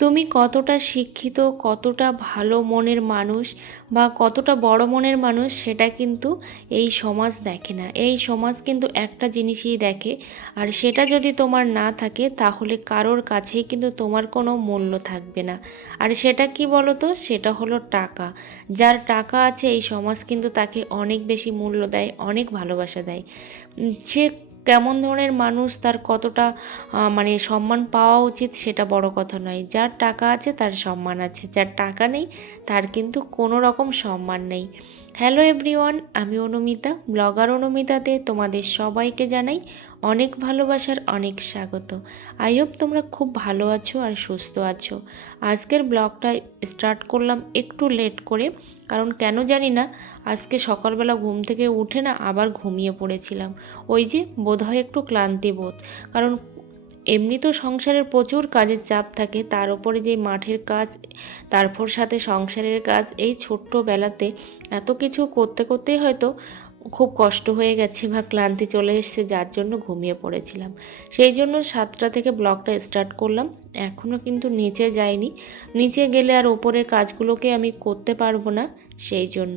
তুমি কতটা শিক্ষিত, কতটা ভালো মনের মানুষ বা কতটা বড় মনের মানুষ সেটা কিন্তু এই সমাজ দেখে না। এই সমাজ কিন্তু একটা জিনিসই দেখে আর সেটা যদি তোমার না থাকে তাহলে কারোর কাছেই কিন্তু তোমার কোনো মূল্য থাকবে না। আর সেটা কি বলো তো সেটা হলো টাকা। যার টাকা আছে এই সমাজ কিন্তু তাকে অনেক বেশি মূল্য দেয়, অনেক ভালোবাসা দেয়। সে কেমন ধরনের মানুষ তার কতটা মানে সম্মান পাওয়া উচিত সেটা বড় কথা নয়। যার টাকা আছে তার সম্মান আছে, যার টাকা নেই তার কিন্তু কোনো রকম সম্মান নেই। হ্যালো এভরিওয়ান, আমি অনুমিতা, ব্লগার অনুমিতাতে তোমাদের সবাইকে জানাই অনেক ভালোবাসার অনেক স্বাগত। আই হোপ তোমরা খুব ভালো আছো আর সুস্থ আছো। আজকের ব্লগটা স্টার্ট করলাম একটু লেট করে, কারণ কেন জানি না, আজকে সকালবেলা ঘুম থেকে উঠে না আবার ঘুমিয়ে পড়েছিলাম। ওই যে বোধহয় একটু ক্লান্তি বোধ, কারণ এমনি তো সংসারের প্রচুর কাজের চাপ থাকে, তার উপরে যে মাঠের কাজ, তারপর সাথে সংসারের কাজ, এই ছোট্ট বেলাতে এত কিছু করতে করতেই হয়তো খুব কষ্ট হয়ে গেছে বা ক্লান্তি চলে এসেছে, যার জন্য ঘুমিয়ে পড়েছিলাম। সেই জন্য সাতটা থেকে ব্লগটা স্টার্ট করলাম এখনও কিন্তু নিচে যাইনি। নিচে গেলে আর ওপরের কাজগুলোকে আমি করতে পারব না। সেই জন্য।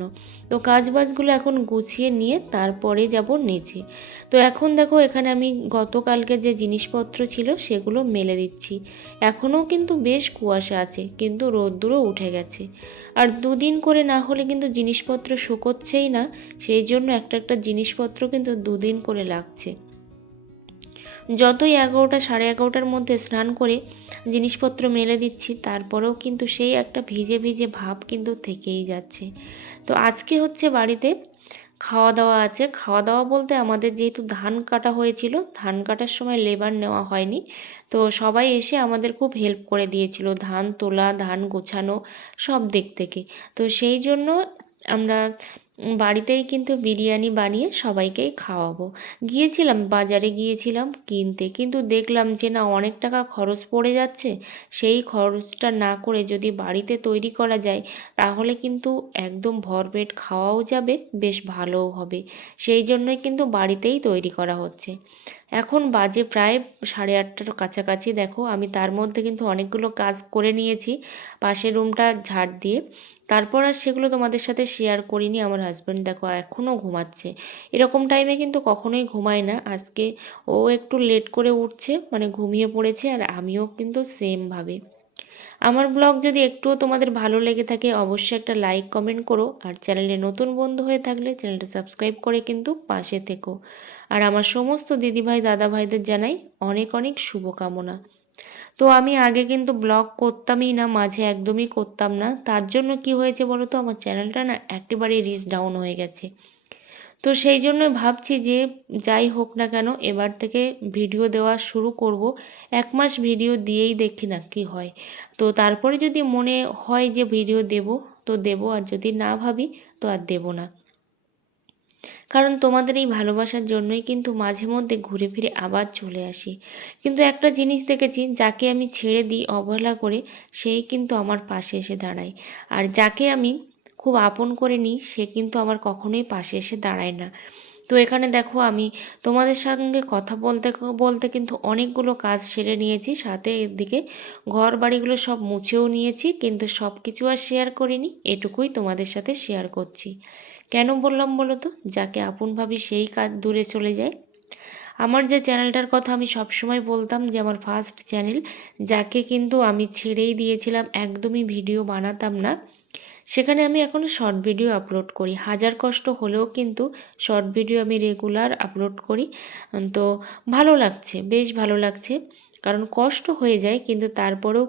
তো কাজবাজগুলো এখন গুছিয়ে নিয়ে তারপরে যাব নিচে। তো এখন দেখো এখানে আমি গতকালকে যে জিনিসপত্র ছিল সেগুলো মেলে দিচ্ছি। এখনও কিন্তু বেশ কুয়াশা আছে, কিন্তু রোদ্দুরও উঠে গেছে। আর দুদিন করে না হলে কিন্তু জিনিসপত্র শুকোচ্ছেই না, সেই জন্য একটা একটা জিনিসপত্র কিন্তু দুদিন করে লাগছে। যতই এগারোটা, সাড়ে এগারোটার মধ্যে স্নান করে জিনিসপত্র মেলে দিচ্ছি, তারপরেও কিন্তু সেই একটা ভিজে ভিজে ভাব কিন্তু থেকেই যাচ্ছে। তো আজকে হচ্ছে বাড়িতে খাওয়া দাওয়া আছে। খাওয়া দাওয়া বলতে আমাদের যেহেতু ধান কাটা হয়েছিল, ধান কাটার সময় লেবার নেওয়া হয়নি। তো সবাই এসে আমাদের খুব হেল্প করে দিয়েছিল, ধান তোলা, ধান গোছানো সব দিক থেকে। তো সেই জন্য আমরা বাড়িতেই কিন্তু বিরিয়ানি বানিয়ে সবাইকেই খাওয়াবো। গিয়েছিলাম, বাজারে গিয়েছিলাম কিনতে, কিন্তু দেখলাম যে না, অনেক টাকা খরচ পড়ে যাচ্ছে। সেই খরচটা না করে যদি বাড়িতে তৈরি করা যায়, তাহলে কিন্তু একদম ভরপেট খাওয়াও যাবে, বেশ ভালোও হবে। সেই জন্যই কিন্তু বাড়িতেই তৈরি করা হচ্ছে। এখন বাজে প্রায় সাড়ে আটটার কাছাকাছি, দেখো। আমি তার মধ্যে কিন্তু অনেকগুলো কাজ করে নিয়েছি, পাশের রুমটা ঝাড় দিয়ে। তারপর আর সেগুলো তোমাদের সাথে শেয়ার করিনি, আমার হাজব্যান্ড দেখো এখনও ঘুমাচ্ছে। এরকম টাইমে কিন্তু কখনোই ঘুমায় না। আজকে ও একটু লেট করে উঠছে মানে ঘুমিয়ে পড়েছে, আর আমিও কিন্তু সেমভাবে আমার ব্লগ যদি একটুও তোমাদের ভালো লেগে থাকে, অবশ্যই একটা লাইক কমেন্ট করো। আর চ্যানেলে নতুন বন্ধু হয়ে থাকলে চ্যানেলটা সাবস্ক্রাইব করে কিন্তু পাশে থেকো। আর আমার সমস্ত দিদিভাই দাদা ভাইদের জানাই অনেক অনেক শুভকামনা। তো আমি আগে কিন্তু ব্লগ করতামই না, মাঝে একদমই করতাম না। তার জন্য কি হয়েছে বলো তো? আমার চ্যানেলটা না একেবারে রিচ ডাউন হয়ে গেছে। তো সেই জন্যই ভাবছি যে যাই হোক না কেন এবার থেকে ভিডিও দেওয়া শুরু করব। এক মাস ভিডিও দিয়েই দেখি না কি হয়। তো তারপরে যদি মনে হয় যে ভিডিও দেব, তো দেব। আর যদি না ভাবি, তো আর দেব না। কারণ তোমাদের এই ভালোবাসার জন্যই কিন্তু মাঝে মধ্যে ঘুরে ফিরে আবার চলে আসি। কিন্তু একটা জিনিস দেখেছি, যাকে আমি ছেড়ে দিই অবহেলা করে, সেই কিন্তু আমার পাশে এসে দাঁড়ায়। আর যাকে আমি খুব আপন করে নিই, সে কিন্তু আমার কখনোই পাশে এসে দাঁড়ায় না। তো এখানে দেখো আমি তোমাদের সঙ্গে কথা বলতে বলতে কিন্তু অনেকগুলো কাজ সেরে নিয়েছি, সাথে এদিকে ঘর বাড়িগুলো সব মুছেও নিয়েছি, কিন্তু সব কিছু আর শেয়ার করিনি, এটুকুই তোমাদের সাথে শেয়ার করছি। কেন বললাম বলো তো? যাকে আপন ভাবি সেই কাজ দূরে চলে যায়। আমার যে চ্যানেলটার কথা আমি সবসময় বলতাম যে আমার ফার্স্ট চ্যানেল যাকে কিন্তু আমি ছেড়েই দিয়েছিলাম, একদমই ভিডিও বানাতাম না। সেখানে আমি এখন শর্ট ভিডিও আপলোড করি। হাজার কষ্ট হলেও কিন্তু শর্ট ভিডিও আমি রেগুলার আপলোড করি। তো ভালো লাগছে, বেশ ভালো লাগছে। কারণ কষ্ট হয়ে যায়, কিন্তু তারপরেও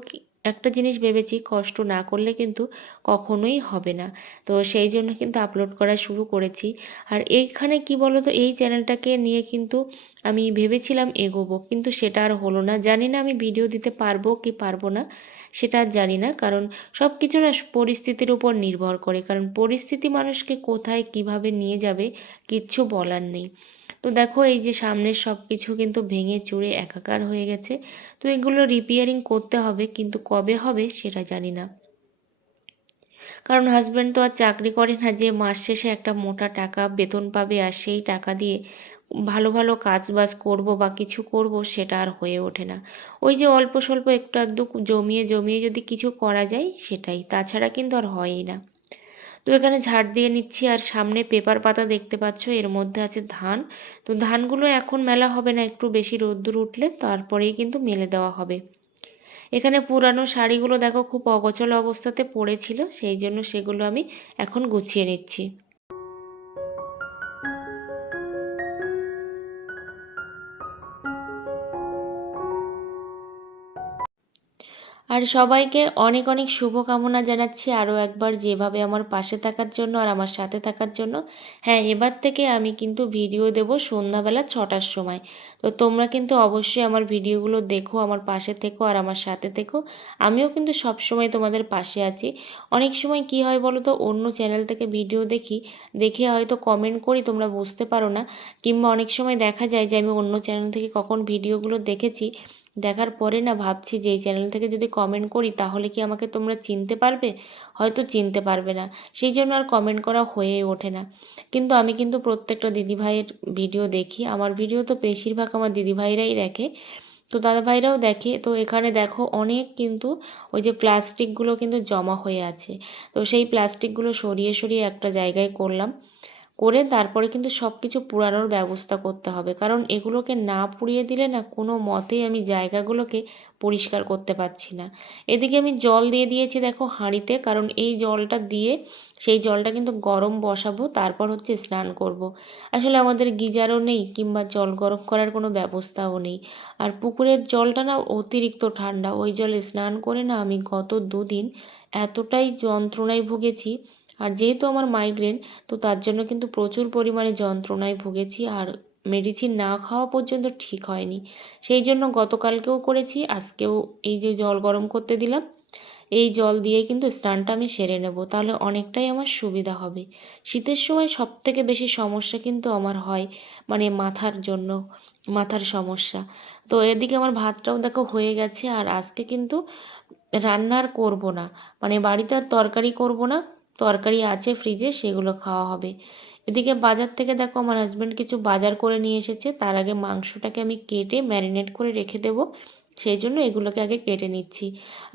একটা জিনিস ভেবেছি কষ্ট না করলে কিন্তু কখনোই হবে না। তো সেই জন্য কিন্তু আপলোড করা শুরু করেছি। আর এইখানে কি বলো তো এই চ্যানেলটাকে নিয়ে কিন্তু আমি ভেবেছিলাম এগোবো, কিন্তু সেটা আর হলো না। জানি না আমি ভিডিও দিতে পারব কি পারব না। সেটা আর জানি না। কারণ সব কিছু না পরিস্থিতির উপর নির্ভর করে। কারণ পরিস্থিতি মানুষকে কোথায় কীভাবে নিয়ে যাবে কিচ্ছু বলার নেই। তো দেখো, এই যে সামনের সব কিছু কিন্তু ভেঙে চুরে একাকার হয়ে গেছে। তো এগুলো রিপেয়ারিং করতে হবে, কিন্তু কবে হবে সেটা জানি না। কারণ হাজব্যান্ড তো আর চাকরি করে না যে মাস শেষে একটা মোটা টাকা বেতন পাবে আর সেই টাকা দিয়ে ভালো ভালো কাজ বাজ করব বা কিছু করব সেটা আর হয়ে ওঠে না। ওই যে অল্প স্বল্প একটু আধটু জমিয়ে জমিয়ে যদি কিছু করা যায় সেটাই, তাছাড়া কিন্তু আর হয়ই না। তো এখানে ঝাড় দিয়ে নিচ্ছি আর সামনে পেপার পাতা দেখতে পাচ্ছ, এর মধ্যে আছে ধান। তো ধানগুলো এখন মেলা হবে না, একটু বেশি রোদ্দুর উঠলে তারপরেই কিন্তু মেলে দেওয়া হবে। এখানে পুরানো শাড়িগুলো দেখো খুব অগোছল অবস্থাতে পড়েছিল, সেই জন্য সেগুলো আমি এখন গুছিয়ে নিচ্ছি। আর সবাইকে অনেক অনেক শুভকামনা জানাচ্ছি আরও একবার যেভাবে আমার পাশে থাকার জন্য আর আমার সাথে থাকার জন্য। হ্যাঁ এবার থেকে আমি কিন্তু ভিডিও দেব সন্ধ্যাবেলা ছটার সময়। তো তোমরা কিন্তু অবশ্যই আমার ভিডিওগুলো দেখো, আমার পাশে থেকো আর আমার সাথে থেকো। আমিও কিন্তু সব সময় তোমাদের পাশে আছি। অনেক সময় কি হয় বলো তো, অন্য চ্যানেল থেকে ভিডিও দেখি, দেখে হয়তো কমেন্ট করি, তোমরা বুঝতে পারো না। কিংবা অনেক সময় দেখা যায় যে আমি অন্য চ্যানেল থেকে কখন ভিডিওগুলো দেখেছি দেখার পরে না ভাবছি যে এই চ্যানেল থেকে যদি কমেন্ট করি, তাহলে কি আমাকে তোমরা চিনতে পারবে? হয়তো চিনতে পারবে না। সেই জন্য আর কমেন্ট করা হয়ে ওঠে না। কিন্তু আমি কিন্তু প্রত্যেকটা দিদিভাইয়ের ভিডিও দেখি। আমার ভিডিও তো বেশিরভাগ আমার দিদিভাইরাই দেখে। তো দাদাভাইরাও দেখে। তো এখানে দেখো অনেক কিন্তু ওই যে প্লাস্টিকগুলো কিন্তু জমা হয়ে আছে। তো সেই প্লাস্টিকগুলো সরিয়ে সরিয়ে একটা জায়গায় করলাম। করে তারপরে কিন্তু সব কিছু পুরানোর ব্যবস্থা করতে হবে। কারণ এগুলোকে না পুড়িয়ে দিলে না কোনো মতেই আমি জায়গাগুলোকে পরিষ্কার করতে পারছি না। এদিকে আমি জল দিয়ে দিয়েছি দেখো হাঁড়িতে, কারণ এই জলটা দিয়ে সেই জলটা কিন্তু গরম বসাবো, তারপর হচ্ছে স্নান করব। আসলে আমাদের গিজারও নেই কিংবা জল গরম করার কোনো ব্যবস্থাও নেই। আর পুকুরের জলটা না অতিরিক্ত ঠান্ডা, ওই জলে স্নান করে না আমি গত দুদিন এতটাই যন্ত্রণায় ভুগেছি আর যেহেতু আমার মাইগ্রেন তো তার জন্য কিন্তু প্রচুর পরিমাণে যন্ত্রণায় ভুগেছি আর মেডিসিন না খাওয়া পর্যন্ত ঠিক হয়নি। সেই জন্য গতকালকেও করেছি, আজকেও এই যে জল গরম করতে দিলাম, এই জল দিয়ে কিন্তু স্নানটা আমি সেরে নেব, তাহলে অনেকটাই আমার সুবিধা হবে। শীতের সময় সব থেকে বেশি সমস্যা কিন্তু আমার হয় মানে মাথার জন্য, মাথার সমস্যা। তো এদিকে আমার ভাতটাও দেখো হয়ে গেছে, আর আজকে কিন্তু রান্নার করব না মানে বাড়িতে আর তরকারি করব না তরকারি আছে ফ্রিজে সেগুলো খাওয়া হবে। এদিকে বাজার থেকে দেখো আমার হাজব্যান্ড কিছু বাজার করে নিয়ে এসেছে। তার আগে মাংসটাকে আমি কেটে ম্যারিনেট করে রেখে দেবো। সেই জন্য এগুলোকে আগে কেটে নিচ্ছি।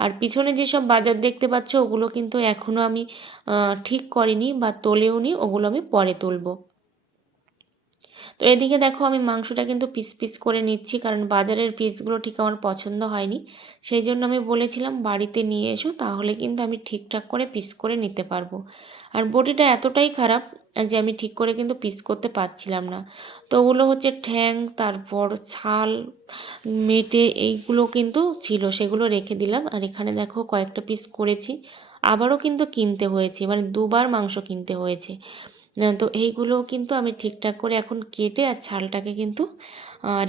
আর পিছনে যেসব বাজার দেখতে পাচ্ছ, ওগুলো কিন্তু এখনও আমি ঠিক করিনি বা তোলেও নি ওগুলো আমি পরে তুলবো। তো এদিকে দেখো আমি মাংসটা কিন্তু পিস পিস করে নিচ্ছি, কারণ বাজারের পিসগুলো ঠিক আমার পছন্দ হয়নি। সেই জন্য আমি বলেছিলাম বাড়িতে নিয়ে এসো, তাহলে কিন্তু আমি ঠিকঠাক করে পিস করে নিতে পারব। আর বটিটা এতটাই খারাপ যে আমি ঠিক করে কিন্তু পিস করতে পারছিলাম না। তো ওগুলো হচ্ছে ঠ্যাং, তারপর ছাল, মেটে এইগুলো কিন্তু ছিল, সেগুলো রেখে দিলাম। আর এখানে দেখো কয়েকটা পিস করেছি, আবারও কিন্তু কিনতে হয়েছে মানে দুবার মাংস কিনতে হয়েছে। তো এইগুলো কিন্তু আমি ঠিকঠাক করে এখন কেটে আর ছালটাকে কিন্তু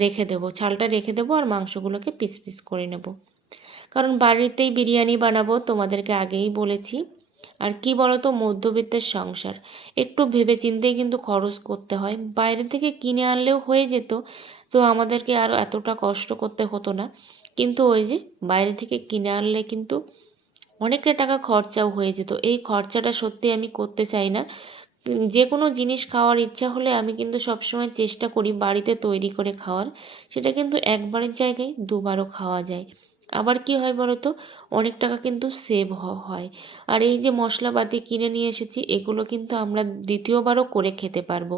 রেখে দেবো। ছালটা রেখে দেবো আর মাংসগুলোকে পিস পিস করে নেব। কারণ বাড়িতেই বিরিয়ানি বানাবো, তোমাদেরকে আগেই বলেছি। আর কি বলতো, মধ্যবিত্তের সংসার। একটু ভেবে চিন্তেই কিন্তু খরচ করতে হয়। বাইরে থেকে কিনে আনলেও হয়ে যেত, তো আমাদেরকে আরও এতটা কষ্ট করতে হতো না। কিন্তু ওই যে বাইরে থেকে কিনে আনলে কিন্তু অনেকটা টাকা খরচাও হয়ে যেত। এই খরচাটা সত্যি আমি করতে চাই না। যে কোনো জিনিস খাওয়ার ইচ্ছা হলে আমি কিন্তু সবসময় চেষ্টা করি বাড়িতে তৈরি করে খাওয়ার। সেটা কিন্তু একবারের জায়গায় দুবারও খাওয়া যায়। আবার কি হয় বলতো? অনেক টাকা কিন্তু সেভ হয়। আর এই যে মশলাপাতি কিনে নিয়ে এসেছি, এগুলো কিন্তু আমরা দ্বিতীয়বারও করে খেতে পারব।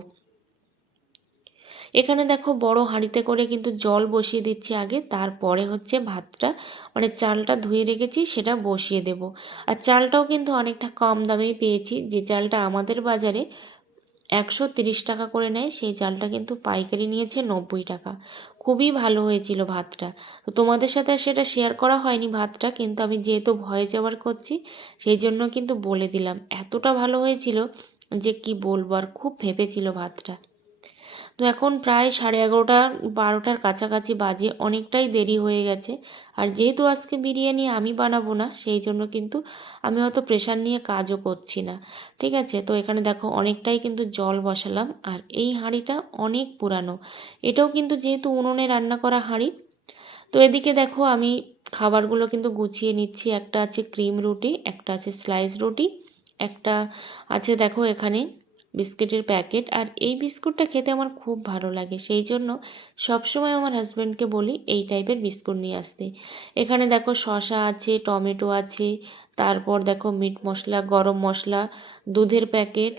এখানে দেখো বড় হাঁড়িতে করে কিন্তু জল বসিয়ে দিচ্ছি আগে, তারপরে হচ্ছে ভাতটা। মানে চালটা ধুয়ে রেখেছি, সেটা বসিয়ে দেব। আর চালটাও কিন্তু অনেকটা কম দামেই পেয়েছি। যে চালটা আমাদের বাজারে একশো তিরিশ টাকা করে নেয়, সেই চালটা কিন্তু পাইকারি নিয়েছে নব্বই টাকা। খুবই ভালো হয়েছিল ভাতটা। তো তোমাদের সাথে সেটা শেয়ার করা হয়নি ভাতটা, কিন্তু আমি যেহেতু ভয়েস ওভার করছি, সেই জন্য কিন্তু বলে দিলাম। এতটা ভালো হয়েছিল যে কি বলব, আর খুব ভেপেছিল ভাতটা। তো এখন প্রায় সাড়ে এগারোটা, বারোটার কাছাকাছি বাজে, অনেকটাই দেরি হয়ে গেছে। আর যেহেতু আজকে বিরিয়ানি আমি বানাবো না, সেই জন্য কিন্তু আমি অত প্রেশার নিয়ে কাজও করছি না। ঠিক আছে? তো এখানে দেখো, অনেকটাই কিন্তু জল বসালাম। আর এই হাঁড়িটা অনেক পুরানো। এটাও কিন্তু যেহেতু উনুনে রান্না করা হাঁড়ি, তো এদিকে দেখো আমি খাবারগুলো কিন্তু গুছিয়ে নিচ্ছি। একটা আছে ক্রিম রুটি, একটা আছে স্লাইস রুটি, একটা আছে দেখো এখানে বিস্কিটের প্যাকেট আর এই বিস্কুটটা খেতে আমার খুব ভালো লাগে। সেই জন্য সবসময় আমার হাজব্যান্ডকে বলি এই টাইপের বিস্কুট নিয়ে আসতে। এখানে দেখো শসা আছে, টমেটো আছে, তারপর দেখো মিট মশলা, গরম মশলা, দুধের প্যাকেট,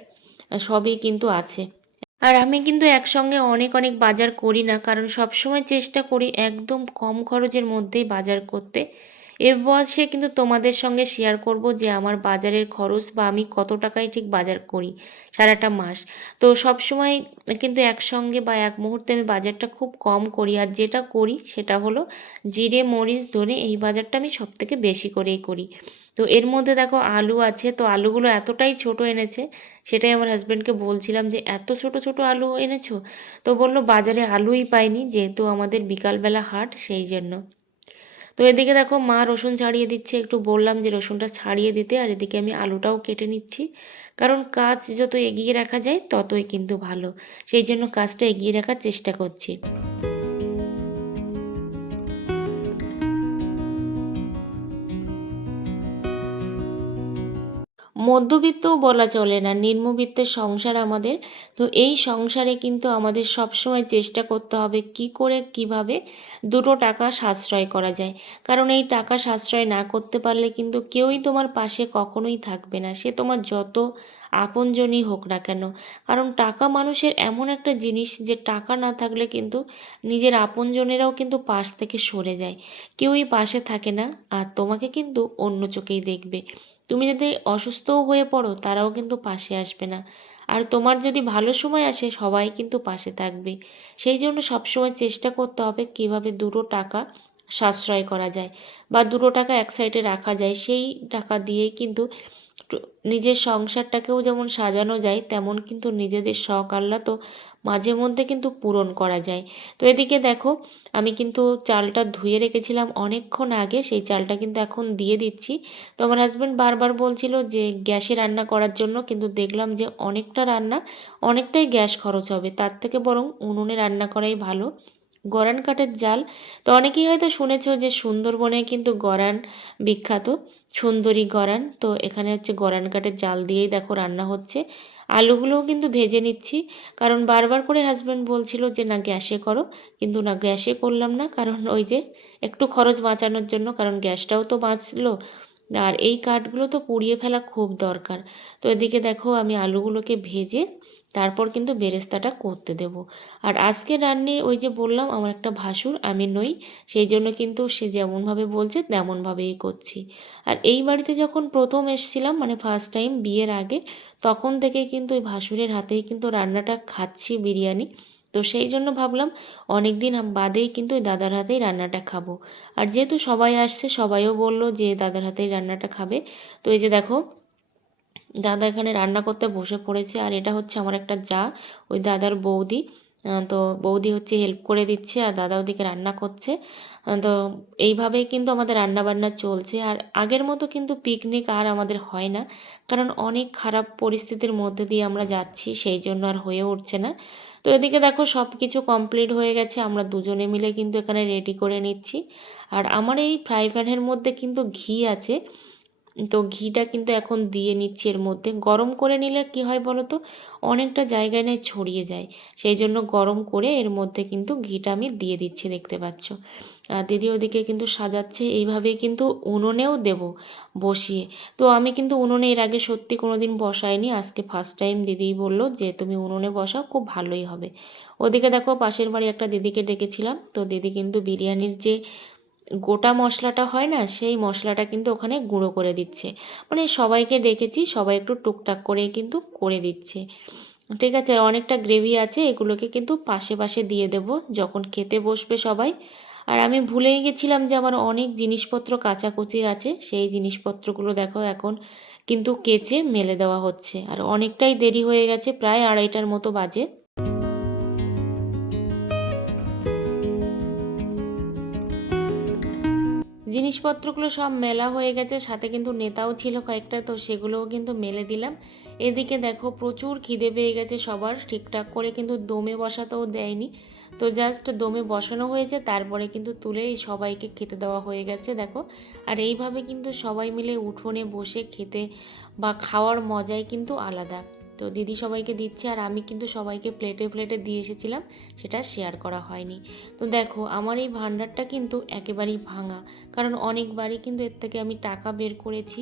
সবই কিন্তু আছে। আর আমি কিন্তু একসঙ্গে অনেক অনেক বাজার করি না, কারণ সবসময় চেষ্টা করি একদম কম খরচের মধ্যেই বাজার করতে। এ বয়সে কিন্তু তোমাদের সঙ্গে শেয়ার করব যে আমার বাজারের খরচ বা আমি কত টাকায় ঠিক বাজার করি সারাটা মাস। তো সব সময় কিন্তু একসঙ্গে বা এক মুহূর্তে আমি বাজারটা খুব কম করি আর যেটা করি সেটা হলো জিরে, মরিচ, ধনে এই বাজারটা আমি সব থেকে বেশি করেই করি। তো এর মধ্যে দেখো আলু আছে, তো আলুগুলো এতটাই ছোট এনেছে সেটাই আমার হাজব্যান্ডকে বলছিলাম যে, এত ছোট ছোট আলু এনেছো? তো বলল, বাজারে আলুই পাইনি যেহেতু আমাদের বিকালবেলা হাট সেই জন্য। তো এদিকে দেখো মা রসুন ছাড়িয়ে দিচ্ছে, একটু বললাম যে রসুনটা ছাড়িয়ে দিতে, আর এদিকে আমি আলুটাও কেটে নিচ্ছি। কারণ কাজ যত এগিয়ে রাখা যায় ততই কিন্তু ভালো। সেই জন্য কাজটা এগিয়ে রাখার চেষ্টা করছি। মধ্যবিত্তও বলা চলে না, নিম্নবিত্তের সংসার আমাদের। তো এই সংসারে কিন্তু আমাদের সবসময় চেষ্টা করতে হবে কি করে, কীভাবে দুটো টাকা সাশ্রয় করা যায়। কারণ এই টাকা সাশ্রয় না করতে পারলে কিন্তু কেউই তোমার পাশে কখনোই থাকবে না। সে তোমার যত আপনজনই হোক না কেন। কারণ টাকা মানুষের এমন একটা জিনিস যে টাকা না থাকলে কিন্তু নিজের আপনজনেরাও কিন্তু পাশ থেকে সরে যায়। কেউই পাশে থাকে না আর তোমাকে কিন্তু অন্য চোখেই দেখবে। তুমি যদি অসুস্থও হয়ে পড়ো, তারাও কিন্তু পাশে আসবে না। আর তোমার যদি ভালো সময় আসে, সবাই কিন্তু পাশে থাকবে। সেই জন্য সবসময় চেষ্টা করতে হবে কীভাবে দুটো টাকা সাশ্রয় করা যায় বা দুটো টাকা এক সাইডে রাখা যায়। সেই টাকা দিয়েই কিন্তু নিজের সংসারটাকেও যেমন সাজানো যায়, তেমন কিন্তু নিজেদের শখ আহ্লাদও মাঝে মধ্যে কিন্তু পূরণ করা যায়। তো এদিকে দেখো, আমি কিন্তু চালটা ধুয়ে রেখেছিলাম অনেকক্ষণ আগে, সেই চালটা কিন্তু এখন দিয়ে দিচ্ছি। তো আমার হাজব্যান্ড বারবার বলছিল যে, গ্যাসে রান্না করার জন্য কিন্তু দেখলাম যে অনেকটা রান্না, অনেকটাই গ্যাস খরচ হবে। তার থেকে বরং উনুনে রান্না করাই ভালো। গরান কাঠের জাল, তো অনেকেই হয়তো শুনেছ যে সুন্দরবনে কিন্তু গরান বিখ্যাত, সুন্দরী গরান। তো এখানে হচ্ছে গরান কাঠের জাল দিয়েই দেখো রান্না হচ্ছে। আলুগুলোও কিন্তু ভেজে নিচ্ছি। কারণ বারবার করে হাজব্যান্ড বলছিল যে, না, গ্যাসে করো। কিন্তু না, গ্যাসে করলাম না। কারণ ওই যে একটু খরচ বাঁচানোর জন্য, কারণ গ্যাসটাও তো বাঁচলো। আর এই কাঠগুলো তো পুড়িয়ে ফেলা খুব দরকার। তো এদিকে দেখো আমি আলুগুলোকে ভেজে তারপর কিন্তু বেরেস্তাটা করতে দেব। আর আজকে রান্নে ওই যে বললাম, আমার একটা ভাসুর, আমি নই, সেই জন্য কিন্তু সে যেমনভাবে বলছে, তেমনভাবেই করছি। আর এই বাড়িতে যখন প্রথম এসছিলাম মানে ফার্স্ট টাইম বিয়ের আগে, তখন থেকে কিন্তু ওই ভাসুরের হাতেই কিন্তু রান্নাটা খাচ্ছি বিরিয়ানি। তো সেই জন্য ভাবলাম অনেক দিন বাদেই কিন্তু ওই দাদার হাতেই রান্নাটা খাব। আর যেহেতু সবাই আসছে, সবাইও বলল যে দাদার হাতেই রান্নাটা খাবে। তো এই যে দেখো, দাদা এখানে রান্না করতে বসে পড়েছে। আর এটা হচ্ছে আমার একটা যা, ওই দাদার বৌদি। তো বৌদি হচ্ছে হেল্প করে দিচ্ছে আর দাদা ওদিকে রান্না করছে। তো এইভাবেই কিন্তু আমাদের রান্না বান্না চলছে। আর আগের মতো কিন্তু পিকনিক আর আমাদের হয় না। কারণ অনেক খারাপ পরিস্থিতির মধ্যে দিয়ে আমরা যাচ্ছি, সেই জন্য আর হয়ে উঠছে না। তো এদিকে দেখো সব কিছু কমপ্লিট হয়ে গেছে। আমরা দুজনে মিলে কিন্তু এখানে রেডি করে নিচ্ছি। আর আমার এই ফ্রাই প্যানের মধ্যে কিন্তু ঘি আছে। তো ঘিটা কিন্তু এখন দিয়ে নিচ্ছি এর মধ্যে। গরম করে নিলে কি হয় বলো তো অনেকটা জায়গায় নয় ছড়িয়ে যায়। সেই জন্য গরম করে এর মধ্যে কিন্তু ঘিটা আমি দিয়ে দিচ্ছি দেখতে পাচ্ছ। দিদি ওদিকে কিন্তু সাজাচ্ছে, এইভাবেই কিন্তু উনুনেও দেব বসিয়ে। তো আমি কিন্তু উনুনে এর আগে সত্যি কোনো দিন বসাইনি, আজকে ফার্স্ট টাইম দিদি বলল যে তুমি উনুনে বসাও, খুব ভালোই হবে। ওদিকে দেখো পাশের বাড়ি একটা দিদিকে ডেকেছিলাম, তো দিদি কিন্তু বিরিয়ানির যে গোটা মশলাটা হয় না, সেই মশলাটা কিন্তু ওখানে গুঁড়ো করে দিচ্ছে। মানে সবাইকে ডেকেছি, সবাই একটু টুকটাক করে কিন্তু করে দিচ্ছে। ঠিক আছে, আর অনেকটা গ্রেভি আছে, এগুলোকে কিন্তু পাশে পাশে দিয়ে দেব যখন খেতে বসবে সবাই। আর আমি ভুলেই গেছিলাম যে আমার অনেক জিনিসপত্র কাচাকুচির আছে, সেই জিনিসপত্রগুলো দেখো এখন কিন্তু কেচে মেলে দেওয়া হচ্ছে। আর অনেকটাই দেরি হয়ে গেছে, প্রায় আড়াইটার মতো বাজে। জিনিসপত্রগুলো সব মেলা হয়ে গেছে, সাথে কিন্তু নেতাও ছিল কয়েকটা, তো সেগুলোও কিন্তু মেলে দিলাম। এদিকে দেখো প্রচুর খিদে পেয়ে গেছে সবার, ঠিকঠাক করে কিন্তু দমে বসাতেও দেয়নি। তো জাস্ট দমে বসানো হয়েছে, তারপরে কিন্তু তুলে সবাইকে খেতে দেওয়া হয়ে গেছে, দেখো। আর এইভাবে কিন্তু সবাই মিলে উঠোনে বসে খেতে বা খাওয়ার মজাই কিন্তু আলাদা। তো দিদি সবাইকে দিচ্ছে আর আমি কিন্তু সবাইকে প্লেটে প্লেটে দিয়ে এসেছিলাম, সেটা শেয়ার করা হয়নি। তো দেখো, আমার এই ভাণ্ডারটা কিন্তু একেবারেই ভাঙা, কারণ অনেকবারই কিন্তু এর থেকে আমি টাকা বের করেছি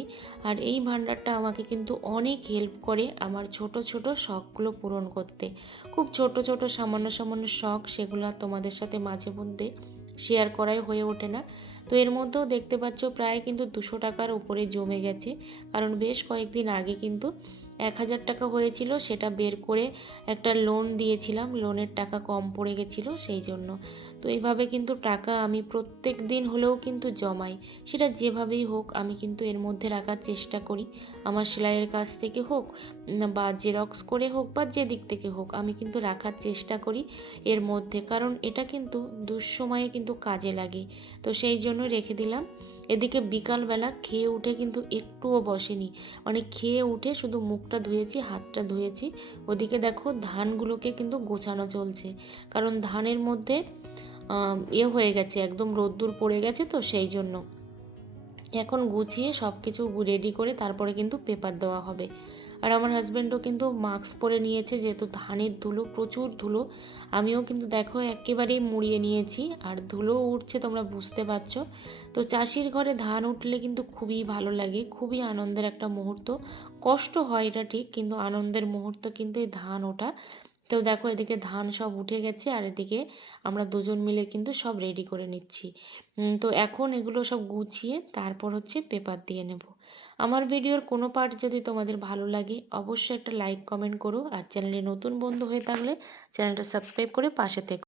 আর এই ভাণ্ডারটা আমাকে কিন্তু অনেক হেল্প করে আমার ছোট ছোট শখগুলো পূরণ করতে। খুব ছোট ছোট সামান্য সামান্য শখ, সেগুলো তোমাদের সাথে মাঝে মধ্যে শেয়ার করাই হয়ে ওঠে না। তো এর মধ্যেও দেখতে পাচ্ছ, প্রায় কিন্তু দুশো টাকার উপরে জমে গেছে, কারণ বেশ কয়েকদিন আগে কিন্তু এক হাজার টাকা হয়েছিল, সেটা বের করে একটা লোন দিয়েছিলাম। লোনের টাকা কম পড়ে গেছিল, সেই জন্য। তো এইভাবে কিন্তু টাকা আমি প্রত্যেক দিন হলেও কিন্তু জমাই। সেটা যেভাবেই হোক, আমি কিন্তু এর মধ্যে রাখার চেষ্টা করি। আমার সেলাইয়ের কাছ থেকে হোক, বা জেরক্স করে হোক, বা যে দিক থেকে হোক, আমি কিন্তু রাখার চেষ্টা করি এর মধ্যে। কারণ এটা কিন্তু দুঃসময়ে কিন্তু কাজে লাগে। তো সেই জন্য রেখে দিলাম। এদিকে বিকালবেলা খেয়ে উঠে কিন্তু একটুও বসেনি। মানে খেয়ে উঠে শুধু মুখটা ধুয়েছি, হাতটা ধুয়েছি। ওদিকে দেখো ধানগুলোকে কিন্তু গোছানো চলছে। কারণ ধানের মধ্যে এ ইয়ে হয়ে গেছে, একদম রোদ্দুর পড়ে গেছে তো সেই জন্য। এখন গুছিয়ে সব কিছু রেডি করে তারপরে কিন্তু পেপার দেওয়া হবে। আর আমার হাজব্যান্ডও কিন্তু মাস্ক পরে নিয়েছে, যেহেতু ধানের ধুলো, প্রচুর ধুলো। আমিও কিন্তু দেখো একেবারেই মুড়িয়ে নিয়েছি, আর ধুলো উঠছে তোমরা বুঝতে পারছ। তো চাষির ঘরে ধান উঠলে কিন্তু খুবই ভালো লাগে, খুবই আনন্দের একটা মুহূর্ত। কষ্ট হয় এটা ঠিক, কিন্তু আনন্দের মুহূর্ত কিন্তু এই ধান ওঠা। তো দেখো এদিকে ধান সব উঠে গেছে আর এদিকে আমরা দুজন মিলে কিন্তু সব রেডি করে নিচ্ছি। তো এখন এগুলো সব গুছিয়ে তারপর হচ্ছে পেপার দিয়ে নেব। আমার ভিডিওর কোনো পার্ট যদি তোমাদের ভালো লাগে, অবশ্যই একটা লাইক কমেন্ট করো। আর চ্যানেলে নতুন বন্ধু হয়ে থাকলে চ্যানেলটা সাবস্ক্রাইব করে পাশে থেকো।